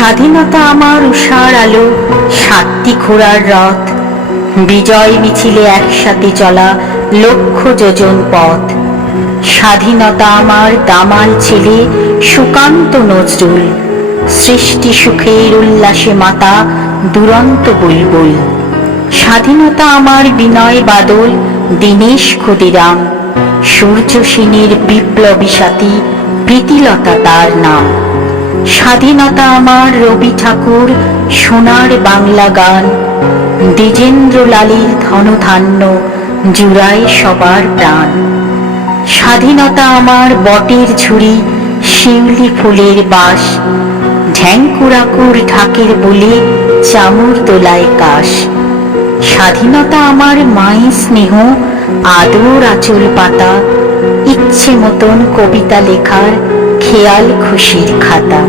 স্বাধীনতা আমার উষার আলো, সাতটি ঘোড়ার রথ, বিজয় মিছিলে একসাথে চলা লক্ষ যোজন পথ। স্বাধীনতা আমার দামাল ছেলে সুকান্ত নজরুল, সৃষ্টি সুখের উল্লাসে মাতা দুরন্ত বুলবুল। স্বাধীনতা আমার বিনয় বাদল, দীনেশ ক্ষুদিরাম, সূর্য সেনের বিপ্লবী সাথী, প্রীতিলতা তার নাম। স্বাধীনতা আমার রবি ঠাকুর, সোনার বাংলা গান, দ্বিজেন্দ্র লালীর ধনধান্য জুড়ায় সবার প্রাণ। স্বাধীনতা আমার বটের ঝুড়ি, শিউলি ফুলের বাস, ঝ্যাংকুরাকুর ঢাকের বলে চামর দোলায় কাশ। স্বাধীনতা আমার মায়ের স্নেহ, আদর আঁচল পাতা, ইচ্ছে মতন কবিতা লেখার খেয়াল খুশির খাতা।